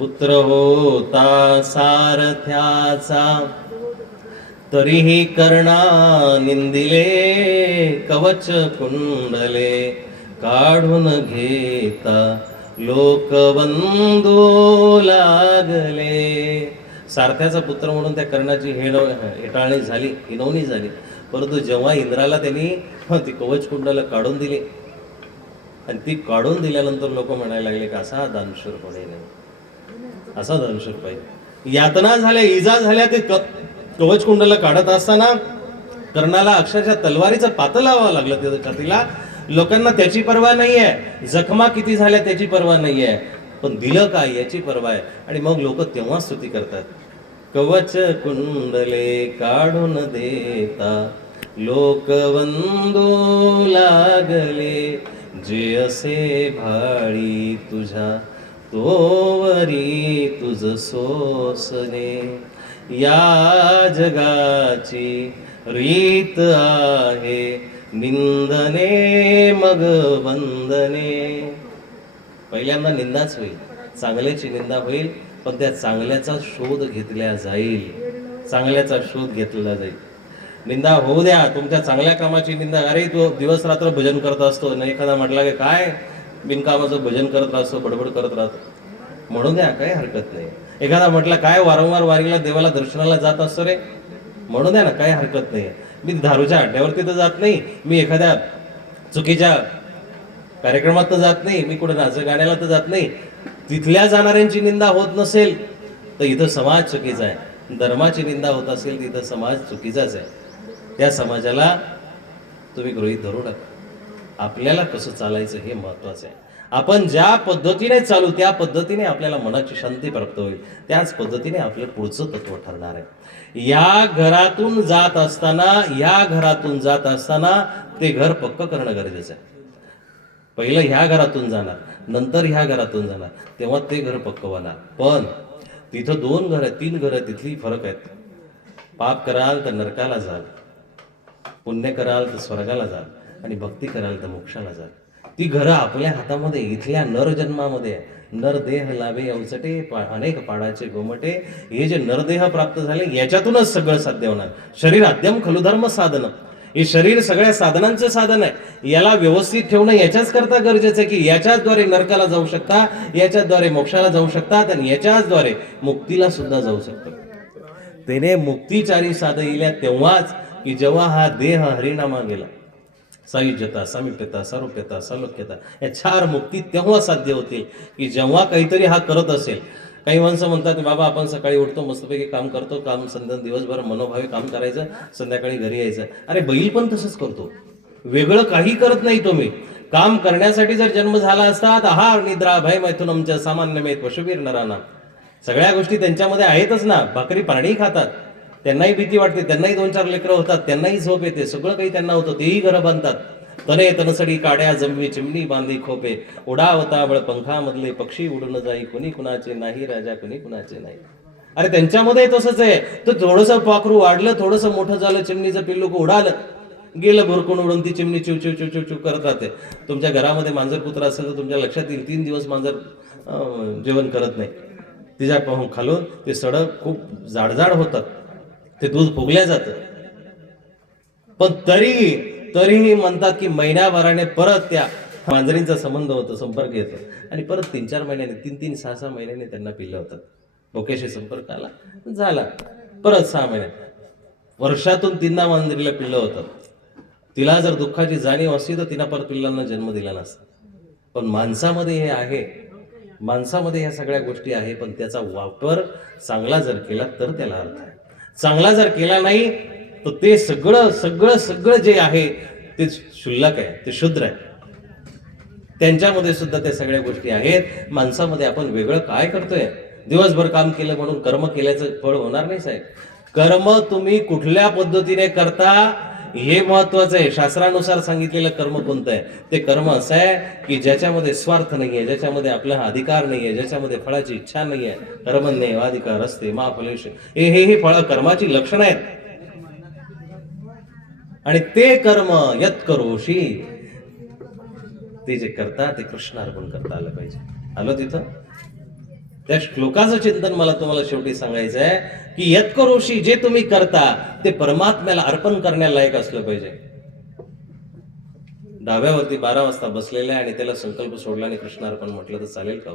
पुत्र होता सारथ्याचा, तरीही कर्णा निंदिले, कवच कुंडले काढून घेता लोकबंधू लागले. सारथ्याचा पुत्र म्हणून त्या कर्णाची हेटाळणी झाली, हिनवणी झाली. परंतु जेव्हा इंद्राला त्यांनी ती कवच कुंडल काढून दिली आणि ती काढून दिल्यानंतर लोक म्हणायला लागले की असा दानशूर कोणी नाही, असा दानशूर पाहिजे. यातना झाल्या, इजा झाल्या. ते कवच कुंडल काढत असताना कर्णाला अक्षरशः तलवारीचं पातं लावावं लागलं त्या छातीला. लोकांना त्याची पर्वा नाहीये, जखमा किती झाल्या त्याची पर्वा नाहीये, पण दिलं काय याची पर्वा आहे. आणि मग लोक तेव्हा स्तुती करतात, कवच कुंडले काढून देता लोकबंधू लागले, जे असे भाळी तुझ्या तोवरी तुझ सोसने, या जगाची रीत आहे निंदने मग वंदने. पहिल्यांदा निंदाच होईल, चांगल्याची निंदा होईल, पण त्या चांगल्याचा शोध घेतला जाईल, चांगल्याचा शोध घेतला जाईल. निंदा होऊ द्या, तुमच्या चांगल्या कामाची निंदा. अरे तो दिवस रात्र भजन करत असतो ना, एखादा म्हटला की काय बिनकामाचं भजन करत असतो, बडबड करत राहतो, म्हणू द्या, काही हरकत नाही. एखादा म्हटला काय वारंवार वारीला देवाला दर्शनाला जात असतो रे, म्हणू द्या ना, काही हरकत नाही. मी दारूच्या अड्ड्यावरती तर जात नाही, मी एखाद्या चुकीच्या कार्यक्रमात तर जात नाही, मी कुठे नाच गाण्याला तर जात नाही. तिथल्या जाणाऱ्यांची निंदा होत नसेल तर इथं समाज चुकीचा आहे. धर्माची निंदा होत असेल तर इथं समाज चुकीचाच आहे. त्या समाजाला तुम्ही गृहीत धरू नका. आपल्याला कसं चालायचं हे महत्वाचं आहे. आपण ज्या पद्धतीने चालू त्या पद्धतीने आपल्याला मनाची शांती प्राप्त होईल, त्याच पद्धतीने आपलं पुढचं तत्व ठरणार आहे. या घरातून जात असताना ते घर पक्क करणं गरजेचं आहे. पहिलं ह्या घरातून जाणार, नंतर ह्या घरातून जाणार, तेव्हा ते घर पक्क होणार. पण तिथं 2 घरं 3 घरं, तिथली फरक आहेत. पाप कराल तर नरकाला जाल, पुण्य कराल तर स्वर्गाला जाल, आणि भक्ती कराल तर मोक्षाला जाल. ती घरं आपल्या हातामध्ये, इथल्या नरजन्मामध्ये. नरदेह लाभे अवचटे, अनेक पाडाचे गोमटे. हे जे नरदेह प्राप्त झाले याच्यातूनच सगळं साध्य होणार. शरीर आद्यम खलु धर्म साधन. हे शरीर सगळ्या साधनांचं साधन आहे. याला व्यवस्थित ठेवणं याच्याच करता गरजेचं आहे की याच्याचद्वारे नरकाला जाऊ शकता, याच्याद्वारे मोक्षाला जाऊ शकतात, आणि याच्याचद्वारे मुक्तीला सुद्धा जाऊ शकतात. त्याने मुक्तीचारी साधल्या तेव्हाच की जेव्हा हा देह हरिनामा गेला. सायुज्यता, सामिप्यता, सारूप्यता, सालोक्यता, या 4 मुक्ती तेव्हा साध्य होतील की जेव्हा काहीतरी हा करत असेल. काही माणसं म्हणतात बाबा आपण सकाळी उठतो, मस्तपैकी काम करतो, काम दिवसभर मनोभावे काम करायचं, संध्याकाळी घरी यायचं. अरे बैल पण तसंच करतो, वेगळं काही करत नाही. तुम्ही काम करण्यासाठी जर जन्म झाला असता तर आहार निद्रा भय मैथुनमच्या सामान्यमेत पशुवीर नराना, सगळ्या गोष्टी त्यांच्यामध्ये आहेतच ना. भाकरी प्राणी खातात, त्यांनाही भीती वाटते, त्यांनाही 2-4 लेकरं होतात, त्यांनाही झोप येते, सगळं काही त्यांना होतं, तेही घरं बांधतात. तने तनसडी काड्या जमवी चिमणी बांधी खोपे, उडावता बळ पंखामधले पक्षी उडून जाई, कुणी कुणाचे नाही राजा कुणी कुणाचे नाही. अरे त्यांच्यामध्ये तसंच आहे. तर थोडंसं पाखरू वाढलं, थोडंसं मोठं झालं, चिमणीचं पिल्लू उडालं, गेलं भुरकून उडून, ती चिमणी चिव चिव चिव चिव चिव करत राहते. तुमच्या घरामध्ये मांजर कुत्रा असेल तर तुमच्या लक्षात येईल, 3 दिवस मांजर जेवण करत नाही. तिच्या खालून ते सडक खूप जाडजाड होतात, ते दूध फुगल्या जातं. पण तरीही म्हणतात की महिन्याभराने परत त्या मांजरींचा संबंध होतो, संपर्क येतो, आणि परत 3-4 महिन्याने, 3-3, 6-6 महिन्याने त्यांना पिल्लं होतात. डोक्याशी संपर्क आला, झाला, परत 6 महिन्यात, वर्षातून 3दा मांजरीला पिल्लं होतात. तिला जर दुःखाची जाणीव असती तर तिला परत पिल्लांना जन्म दिला नसता. पण माणसामध्ये हे आहे, माणसामध्ये ह्या सगळ्या गोष्टी आहे, पण त्याचा वापर चांगला जर केला तर त्याला अर्थ आहे. चांगला जर केला नाही तर ते सगळं जे आहे ते क्षुल्लक आहे, ते शूद्र आहे. त्यांच्यामध्ये सुद्धा त्या सगळ्या गोष्टी आहेत. माणसामध्ये आपण वेगळं काय करतोय? दिवसभर काम केलं म्हणून कर्म केल्याचं फळ होणार नाही साहेब. कर्म तुम्ही कुठल्या पद्धतीने करता हे महत्वाचं आहे. शास्त्रानुसार सांगितलेलं कर्म कोणतं आहे? ते कर्म असं आहे की ज्याच्यामध्ये स्वार्थ नाहीये, ज्याच्यामध्ये आपला अधिकार नाहीये, ज्याच्यामध्ये फळाची इच्छा नाहीये. कर्मण्ये अधिकार असते मा फलेश, हे फळ कर्माची लक्षणं आहेत. आणि ते कर्म यत करोशी, ते जे करता ते कृष्ण अर्पण करता आलं पाहिजे. आलं तिथं? त्या श्लोकाचं चिंतन मला तुम्हाला शेवटी सांगायचं आहे की यत्करोषी, जे तुम्ही करता ते परमात्म्याला अर्पण करण्यालायक असलं पाहिजे. डाव्यावरती 12 वाजता बसलेला आहे आणि त्याला संकल्प सोडला आणि कृष्णार्पण म्हटलं तर चालेल का?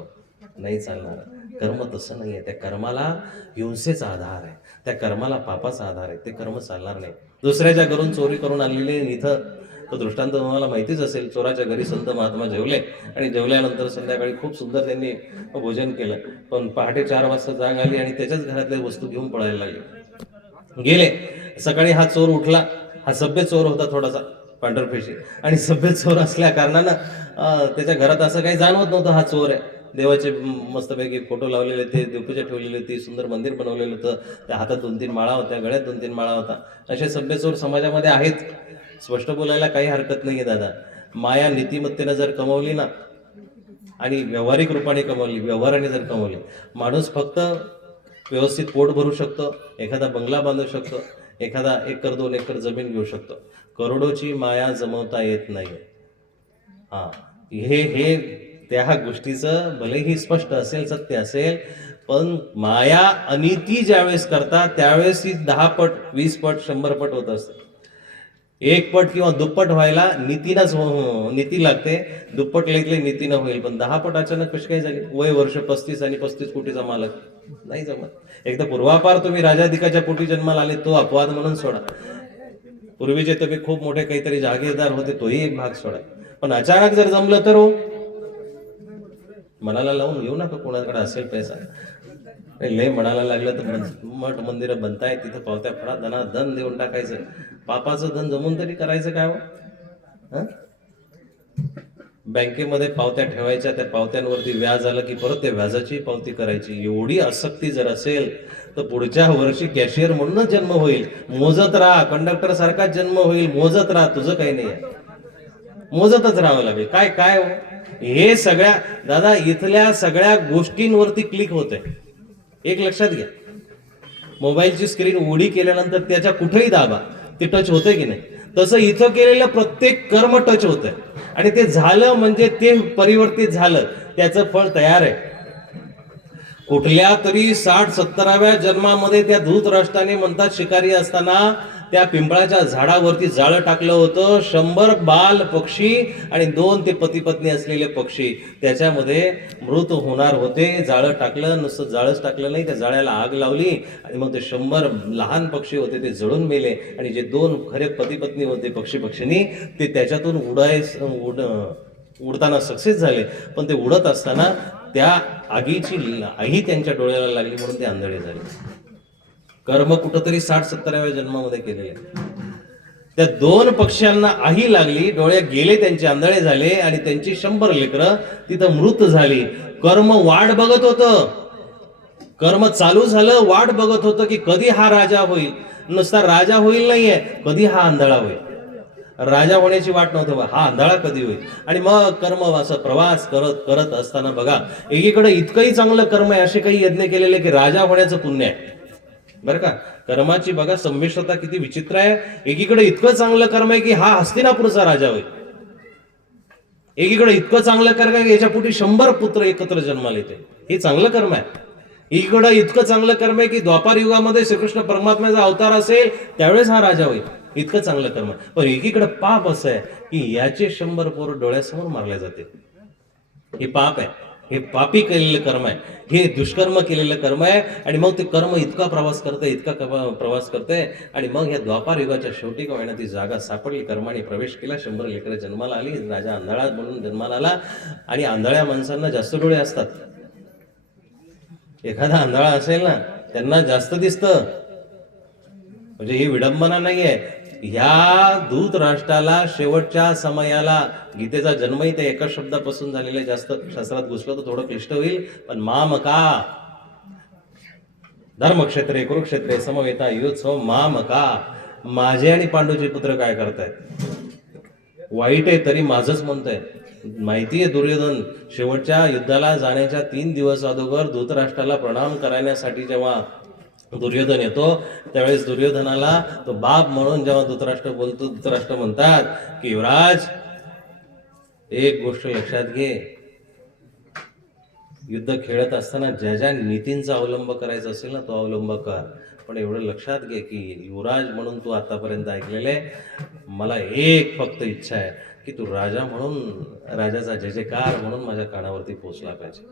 नाही चालणार. कर्म तसं नाहीये. त्या कर्माला हिंसेचा आधार आहे, त्या कर्माला पापाचा आधार आहे. ते कर्म चालणार नाही. दुसऱ्याच्या घरून चोरी करून आणलेले इथं तो दृष्टांत तुम्हाला माहितीच असेल. चोराच्या घरी संत महात्मा जेवले आणि जेवल्यानंतर संध्याकाळी खूप सुंदर त्यांनी भोजन केलं, पण पहाटे 4 वाजता जाग आली आणि त्याच्याच घरातल्या वस्तू घेऊन पळायला लागले. गेले. सकाळी हा चोर उठला. हा सभ्य चोर होता, थोडासा पांढरपेशी, आणि सभ्य चोर असल्या कारणानं त्याच्या घरात असं काही जाणवत नव्हतं हा चोर आहे. देवाचे मस्तपैकी फोटो लावलेले, ते देवपूजा ठेवलेली होती, सुंदर मंदिर बनवलेलं होतं, त्या हातात 2-3 माळा होत्या, गळ्यात 2-3 माळा होता. असे सभ्य चोर समाजामध्ये आहेत. स्पष्ट बोलायला काही हरकत नाहीये दादा. माया नीतिमत्तेनं जर कमवली ना आणि व्यावहारिक रूपाने कमवली, व्यवहाराने जर कमवली, माणूस फक्त व्यवस्थित पोट भरू शकतो, एखादा बंगला बांधू शकतो, एखादा 1 एकर 2 एकर जमीन घेऊ शकतो. करोडोची माया जमवता येत नाही. हा, हे त्या गोष्टीचं भलेही स्पष्ट असेल, सत्य असेल, पण माया अनिती ज्यावेळेस करतात त्यावेळेस ती 10 पट, 20 पट, 100 पट होत असते. 1 पट किंवा दुप्पट व्हायला नीतीनंच नीती लागते. दुप्पट लेखले नीतीनं होईल, पण 10 पट अचानक कशी काय झाली? वय वर्ष 35 आणि 35 कोटीचा मालक, नाही जमत. एकदा पूर्वापार तुम्ही राजाधिकाच्या पोटी जन्माला आले तो अपवाद म्हणून सोडा. पूर्वीचे तुम्ही खूप मोठे काहीतरी जागीरदार होते तोही एक भाग सोडा. पण अचानक जर जमलं तर मनाला लावून घेऊ नका कोणाकडे असेल पैसा. लय म्हणायला लागलं तर मठ मंदिरं बनताय, तिथं पावत्या फळा धना धन देऊन टाकायचं. पापाचं धन जमून तरी करायचं काय हो? बँकेमध्ये पावत्या ठेवायच्या, त्या पावत्यांवरती व्याज आलं की परत त्या व्याजाची पावती करायची. एवढी आसक्ती जर असेल तर पुढच्या वर्षी कॅशियर म्हणूनच जन्म होईल. मोजत राहा, कंडक्टर सारखाच जन्म होईल. मोजत राहा, तुझं काही नाही आहे, मोजतच राहावं लागेल. काय काय हे सगळ्या दादा इथल्या सगळ्या गोष्टींवरती क्लिक होतंय. एक लक्षात घ्या, मोबाईलची स्क्रीन उडी केल्यानंतर त्याच्या कुठेही दाबा, ते टच होतंय की नाही, तसं इथं केलेलं प्रत्येक कर्म टच होतंय आणि ते झालं म्हणजे ते परिवर्तित झालं, त्याचं फळ तयार आहे. कुठल्या तरी 60-70व्या जन्मामध्ये त्या धृतराष्ट्राने म्हणतात शिकारी असताना त्या पिंपळाच्या झाडावरती जाळं टाकलं होतं. 100 बाल पक्षी आणि 2 ते पती पत्नी असलेले पक्षी त्याच्यामध्ये मृत होणार होते. जाळं टाकलं, नुसतं जाळच टाकलं नाही, त्या जाळ्याला आग लावली आणि मग ते 100 लहान पक्षी होते ते जळून मेले आणि जे 2 खरे पती पत्नी होते पक्षिणी ते त्याच्यातून उडताना सक्सेस झाले. पण ते उडत असताना त्या आगीची आगी त्यांच्या डोळ्याला लागली म्हणून ते आंधळे झाले. कर्म कुठंतरी 60-70व्या जन्मामध्ये केलेले. त्या 2 पक्ष्यांना आगी लागली, डोळे गेले त्यांचे, आंधळे झाले आणि त्यांची 100 लेकरं तिथं मृत झाली. कर्म वाट बघत होतं, कर्म चालू झालं, वाट बघत होतं की कधी हा राजा होईल. नुसता राजा होईल नाहीये, कधी हा आंधळा होईल. राजा होण्याची वाट नव्हतं, हा आंधळा कधी होईल. आणि मग कर्म असं प्रवास करत करत असताना बघा, एकीकडे इतकंही चांगलं कर्म आहे, असे काही यज्ञ केलेले की राजा होण्याचं पुण्य आहे बरं का. कर्माची बघा संमिश्रता किती विचित्र आहे. एकीकडे इतकं चांगलं कर्म आहे की हा हस्तिनापूरचा राजा होईल, एकीकडे इतकं चांगलं कर्म आहे की याच्या पोटी 100 पुत्र एकत्र जन्माला येते, हे चांगलं कर्म आहे. एकीकडे इतकं चांगलं कर्म आहे की द्वापार युगामध्ये श्रीकृष्ण परमात्म्याचा अवतार असेल त्यावेळेस हा राजा होईल, इतकं चांगलं कर्म आहे. पण एकीकडे पाप असं आहे की याचे 100 पोर डोळ्यासमोर मारले जाते. हे पाप आहे, हे पापी केलेलं कर्म आहे, हे दुष्कर्म केलेलं कर्म आहे. आणि मग ते कर्म इतका प्रवास करतंय, इतका प्रवास करतंय आणि मग या द्वापार युगाच्या शेवटी का ती जागा सापडली, कर्माने प्रवेश केला, 100 लेकरं जन्माला आली, राजा आंधळा म्हणून जन्माला आला. आणि आंधळ्या माणसांना जास्त डोळे असतात. एखादा आंधळा असेल ना त्यांना जास्त दिसतं, म्हणजे ही विडंबना नाहीये. ह्या दूत राष्ट्राला शेवटच्या समयाला गीतेचा जन्मही त्या एका शब्दापासून झालेला, जास्त शास्त्रात घुसलं तर थोडं क्लिष्ट होईल. पण मामका धर्मक्षेत्रे कुरुक्षेत्रे समवेता युत्सव मामका, माझे आणि पांडूचे पुत्र काय करतायत, वाईट आहे तरी माझंच म्हणतंय. माहितीये दुर्योधन शेवटच्या युद्धाला जाण्याच्या 3 दिवस अगोदर धृतराष्ट्राला प्रणाम करण्यासाठी जेव्हा दुर्योधन येतो त्यावेळेस दुर्योधनाला तो बाप म्हणून जेव्हा धृतराष्ट्र बोलतो, धृतराष्ट्र म्हणतात की युवराज एक गोष्ट लक्षात घे, युद्ध खेळत असताना ज्या ज्या नीतींचा अवलंब करायचा असेल ना तो अवलंब कर, पण एवढं लक्षात घे की युवराज म्हणून तू आतापर्यंत ऐकलेले, मला एक फक्त इच्छा आहे की तू राजा म्हणून, राजाचा जय जयकार म्हणून माझ्या कानावरती पोचला पाहिजे.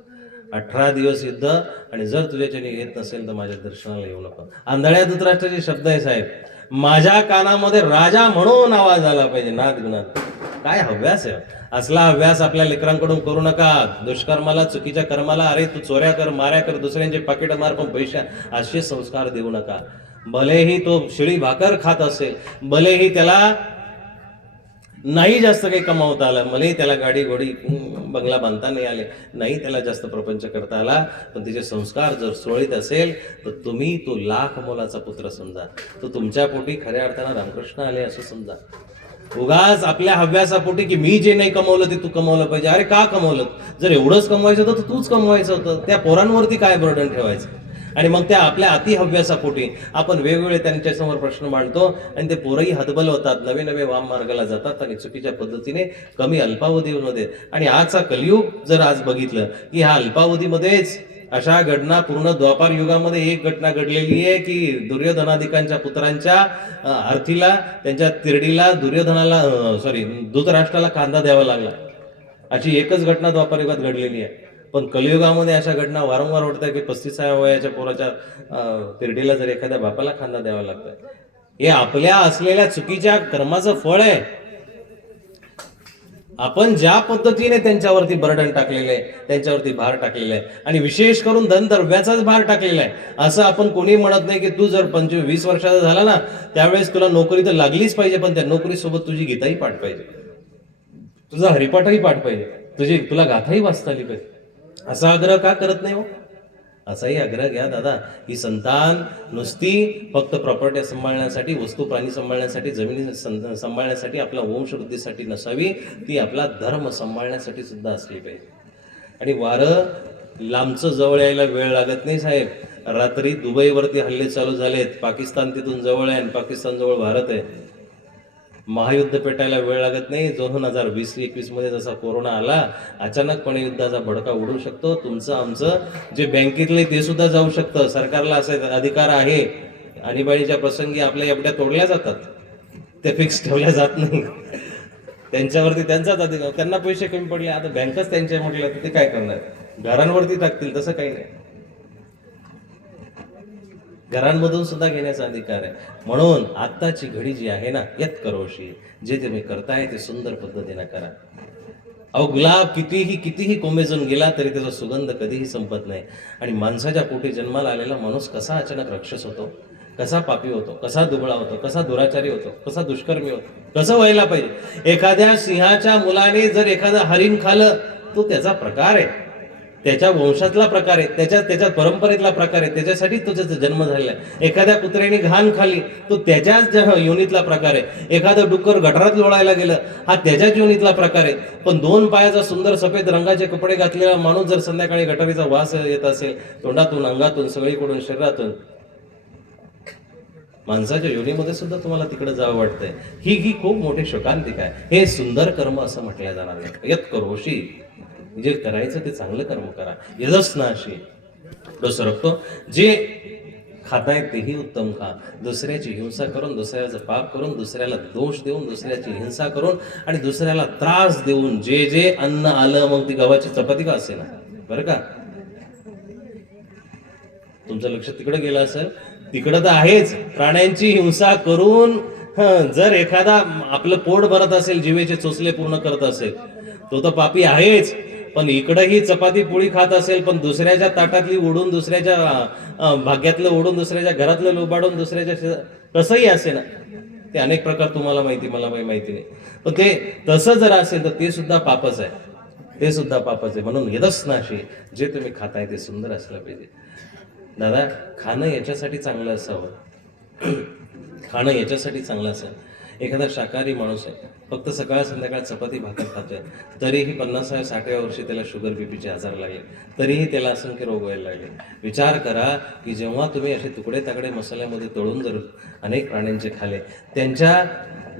18 दिवस युद्ध, आणि जर तुझ्याच्याने येत नसेल तर माझ्या दर्शनाला येऊ नको. आंधळ्या धृतराष्ट्राचे शब्द आहे साहेब, माझ्या कानामध्ये राजा म्हणून आवाज आला पाहिजे. नाद गुणात काय हव्यास आहे, असला अभ्यास आपल्या लेकरांकडून करू नका. दुष्कर्माला, चुकीच्या कर्माला, अरे तू चोऱ्या कर, माऱ्या कर, दुसऱ्यांचे पाकिट मार पण पैशा, असे संस्कार देऊ नका. भलेही तो शिळी भाकर खात असेल, भलेही त्याला नाही जास्त काही कमावता आलं, भलेही त्याला गाडी घोडी बंगला बांधता नाही आले, नाही त्याला जास्त प्रपंच करता आला, पण तिचे संस्कार जर सुरळीत असेल तर तुम्ही तो लाख मोलाचा पुत्र समजा. तो तुमच्या पोटी खऱ्या अर्थानं रामकृष्ण आले असं समजा. उगाच आपल्या हव्यासापोटी की मी जे नाही कमवलं ते तू कमवलं पाहिजे. अरे का कमवलं? जर एवढंच कमवायचं होतं तर तूच कमवायचं होतं. त्या पोरांवरती काय बर्डन ठेवायचं? आणि मग त्या आपल्या अति हव्यासापोटी आपण वेगवेगळे त्यांच्यासमोर प्रश्न मांडतो आणि ते पोरही हतबल होतात, नवे नवे वाम मार्गाला जातात आणि चुकीच्या पद्धतीने कमी अल्पावधीमध्ये. आणि आजचा कलियुग जर आज बघितलं की ह्या अल्पावधीमध्येच अशा घटना, पूर्ण द्वापार युगामध्ये एक घटना घडलेली आहे की दुर्योधनादिकांच्या पुत्रांच्या अर्थीला, त्यांच्या तिरडीला दुर्योधनाला धृतराष्ट्राला कांदा द्यावा लागला. अशी एकच घटना द्वापार युगात घडलेली आहे. पण कलियुगामध्ये अशा घटना वारंवार घडतात की 35व्या वयाच्या पोराच्या तिरडीला जर एखाद्या बापाला खांदा द्यावा लागतोय. हे आपल्या असलेल्या चुकीच्या कर्माचं फळ आहे. आपण ज्या पद्धतीने त्यांच्यावरती बर्डन टाकलेलं आहे, त्यांच्यावरती भार टाकलेला आहे, आणि विशेष करून धनद्रव्याचाच भार टाकलेला आहे. असं आपण कोणी म्हणत नाही की तू जर 25-20 वर्षाचा झाला ना त्यावेळेस तुला नोकरी तर लागलीच पाहिजे, पण त्या नोकरीसोबत तुझी गीताही पाठ पाहिजे, तुझा हरिपाठही पाठ पाहिजे, तुला गाथाही वाचता आली पाहिजे. असा आग्रह का करत नाही हो? असाही आग्रह घ्या दादा. ही संतान नुसती फक्त प्रॉपर्टी सांभाळण्यासाठी, वस्तू प्राणी सांभाळण्यासाठी, जमिनी सांभाळण्यासाठी, आपल्या वंशवृद्धीसाठी नसावी, ती आपला धर्म सांभाळण्यासाठी सुद्धा असली पाहिजे. आणि वारं लांबचं जवळ यायला वेळ लागत नाही साहेब. रात्री दुबईवरती हल्ले चालू झालेत, पाकिस्तान तिथून जवळ आहे आणि पाकिस्तान जवळ भारत आहे. महायुद्ध पेटायला वेळ लागत नाही. 2020-21 मध्ये जसा कोरोना आला, अचानकपणे युद्धाचा भडका उडू शकतो. तुमचं आमचं जे बँकेतले ते सुद्धा जाऊ शकतं. सरकारला असा अधिकार आहे. आणीबाणीच्या प्रसंगी आपल्या एवढ्या तोडल्या जातात, ते फिक्स ठेवल्या जात नाही. त्यांच्यावरती त्यांचाच अधिकार. त्यांना पैसे कमी पडले, आता बँकच त्यांच्या म्हटल्या तर ते काय करणार? घरांवरती टाकतील. तसं काही नाही, घरांमधून सुद्धा घेण्याचा अधिकार आहे. म्हणून आत्ताची घडी जी आहे ना, यत करोशी, जे तुम्ही करताय ते सुंदर पद्धतीने करा. अहो गुलाब कितीही कोमेजून गेला तरी त्याचा सुगंध कधीही संपत नाही. आणि माणसाच्या पोटी जन्माला आलेला माणूस कसा अचानक राक्षस होतो, कसा पापी होतो, कसा दुबळा होतो, कसा दुराचारी होतो, कसा दुष्कर्मी होतो, कसं व्हायला पाहिजे. एखाद्या सिंहाच्या मुलाने जर एखादं हरिण खाल्लं, तो त्याचा प्रकार आहे, त्याच्या वंशातला प्रकार आहे, त्याच्या परंपरेतला प्रकार आहे, त्याच्यासाठी त्याचा जन्म झालेला आहे. एखाद्या कुत्र्याने घाण खाल्ली, तो त्याच्याच योनीतला प्रकार आहे. एखादं डुक्कर गटारात लोळायला गेलं, हा त्याच्याच योनीतला प्रकार आहे. पण 2 पायाचा सुंदर सफेद रंगाचे कपडे घातलेला माणूस जर संध्याकाळी गटारीचा वास येत असेल तोंडातून, अंगातून, सगळीकडून, शरीरातून, माणसाच्या योनीमध्ये सुद्धा तुम्हाला तिकडे जावं वाटतंय. ही खूप मोठी शोकांतिका आहे. हे सुंदर कर्म असं म्हटलं जाणार नाही. यत करोशी, जे करायचं ते चांगलं कर्म करा. यजस्नाशी, डोसं रखतो, जे खाताय तेही उत्तम खा. दुसऱ्याची हिंसा करून, दुसऱ्याचं पाप करून, दुसऱ्याला दोष देऊन, दुसऱ्याची हिंसा करून आणि दुसऱ्याला त्रास देऊन जे अन्न आलं, मग ती गव्हाची चपाती का असेल ना, बरं का, तुमचं लक्ष तिकडे गेलं असेल. तिकडं तर आहेच. प्राण्यांची हिंसा करून जर एखादा आपलं पोट भरत असेल, जीवेचे चोचले पूर्ण करत असेल, तो तर पापी आहेच. पण इकडंही चपाती पोळी खात असेल, पण दुसऱ्याच्या ताटातली ओढून, दुसऱ्याच्या भाग्यातलं ओढून, दुसऱ्याच्या घरातलं लोबाडून, दुसऱ्याच्या, कसंही असे ना, ते अनेक प्रकार तुम्हाला माहिती, मला माहिती नाही. पण ते तसं जर असेल तर ते सुद्धा पापच आहे, ते सुद्धा पापच आहे. म्हणून यदस्नाशी, जे तुम्ही खाताय ते सुंदर असलं पाहिजे. दादा, खाणं याच्यासाठी चांगलं असावं, खाणं याच्यासाठी चांगलं असावं. एखादा शाकाहारी माणूस आहे, फक्त सकाळ संध्याकाळ चपाती भाकर खातोय, तरीही 50-60व्या वर्षी त्याला शुगर बीपीचे आजार लागले, तरीही त्याला असंख्य रोग व्हायला लागले. विचार करा की जेव्हा तुम्ही असे तुकडे ताकडे मसाल्यामध्ये तळून जर अनेक प्राण्यांचे खाले, त्यांच्या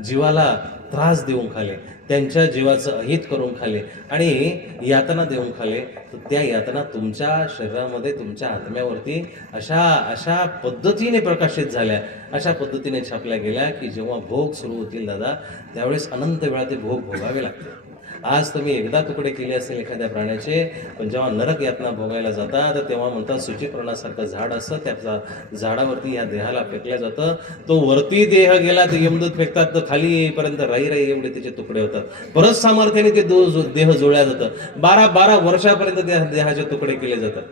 जीवाला त्रास देऊन खाले, त्यांच्या जीवाचं अहित करून खाल्ले आणि यातना देऊन खाल्ले, तर त्या यातना तुमच्या शरीरामध्ये, तुमच्या आत्म्यावरती अशा अशा पद्धतीने प्रकाशित झाल्या, अशा पद्धतीने छापल्या गेल्या की जेव्हा भोग सुरू होतील दादा, त्यावेळेस अनंत वेळा ते भोग भोगावे लागतील. आज तुम्ही एकदा तुकडे केले असेल एखाद्या प्राण्याचे, पण जेव्हा नरक यातना भोगायला जातात तेव्हा म्हणतात सूचीकरणासारखं झाड असतं, त्या झाडावरती या देहाला फेकल्या जातं. तो वरती देह गेला तर यमदूत फेकतात, तर खाली येईपर्यंत राई राई एवढे त्याचे तुकडे होतात. परत सामर्थ्याने ते देह जोडल्या जातं. 12 वर्षापर्यंत त्या देहाचे तुकडे केले जातात.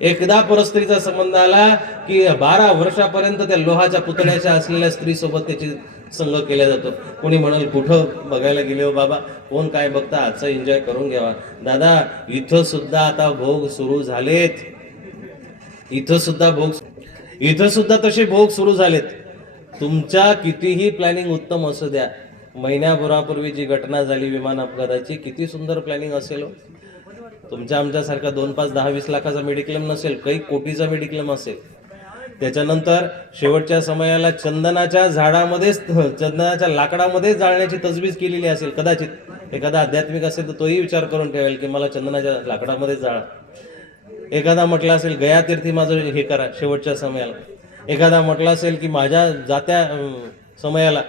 एकदा परस्त्रीचा संबंध आला की 12 वर्षापर्यंत त्या लोहाच्या पुतळ्याच्या असलेल्या स्त्री सोबत त्याची संग केला जातो. कोणी म्हणाल कुठं बघायला गेले हो बाबा, कोण काय बघता, आजचा एन्जॉय करून घ्यावा. दादा, इथं सुद्धा आता भोग सुरू झालेत. इथं सुद्धा तसे भोग सुरू झालेत. तुमच्या कितीही प्लॅनिंग उत्तम असू द्या, महिन्याभरापूर्वी जी घटना झाली विमान अपघाताची, किती सुंदर प्लॅनिंग असेल हो. तुमच्या आमच्यासारखा 2, 5, 10, 20 लाखाचा मेडिक्लेम नसेल, काही कोटीचा मेडिक्लेम असेल. त्याच्यानंतर शेवटच्या समयाला चंदनाच्या झाडामध्येच, चंदनाच्या लाकडामध्येच जाळण्याची तजवीज केलेली असेल. कदाचित एखादा आध्यात्मिक असेल तर तोही विचार करून ठेवेल की मला चंदनाच्या लाकडामध्ये जाळा. एखादा म्हटलं असेल गया तीर्थी माझं हे करा शेवटच्या समयाला. एखादा म्हटलं असेल की माझ्या जात्या समयाला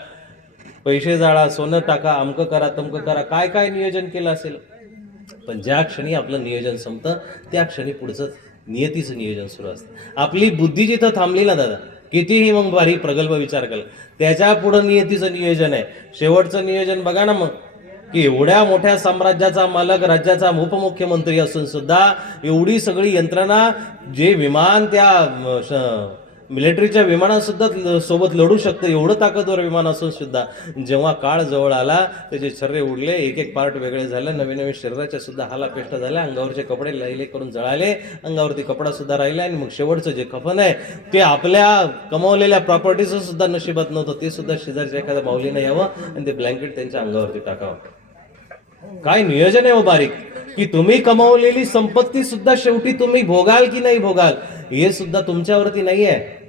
पैसे जाळा, सोनं टाका, अमकं करा, तमकं करा, काय काय नियोजन केलं असेल. पण ज्या क्षणी आपलं नियोजन संपतं त्या क्षणी पुढचं नियतीचं नियोजन सुरू असतं. आपली बुद्धी जिथं थांबली ना दादा, कितीही मग भारी प्रगल्भ विचार केला, त्याच्या पुढं नियतीचं नियोजन आहे. शेवटचं नियोजन बघा ना मग, की एवढ्या मोठ्या साम्राज्याचा मालक, राज्याचा उपमुख्यमंत्री असून सुद्धा एवढी सगळी यंत्रणा, जे विमान त्या मिलिटरीच्या विमानात सुद्धा सोबत लढू शकतं, एवढं ताकदवर विमान असून सुद्धा जेव्हा काळ जवळ आला त्याचे छर्रे उडले, एक एक पार्ट वेगळे झाले, नवीन नवीन शरीराच्या सुद्धा हालापेष्टा झाल्या, अंगावरचे कपडे लहिले करून जळाले, अंगावरती कपडा सुद्धा राहिला, आणि मग शेवटचं जे कफन आहे ते आपल्या कमावलेल्या प्रॉपर्टीचं सुद्धा नशिबात नव्हतं, ते सुद्धा शेजारच्या एखाद्या माऊलीनं यावं आणि ते ब्लँकेट त्यांच्या अंगावरती टाकावं. काय नियोजन आहे हो बारीक, की तुम्ही कमावलेली संपत्ती सुद्धा शेवटी तुम्ही भोगाल की नाही भोगाल हे सुद्धा तुमच्यावरती नाही आहे.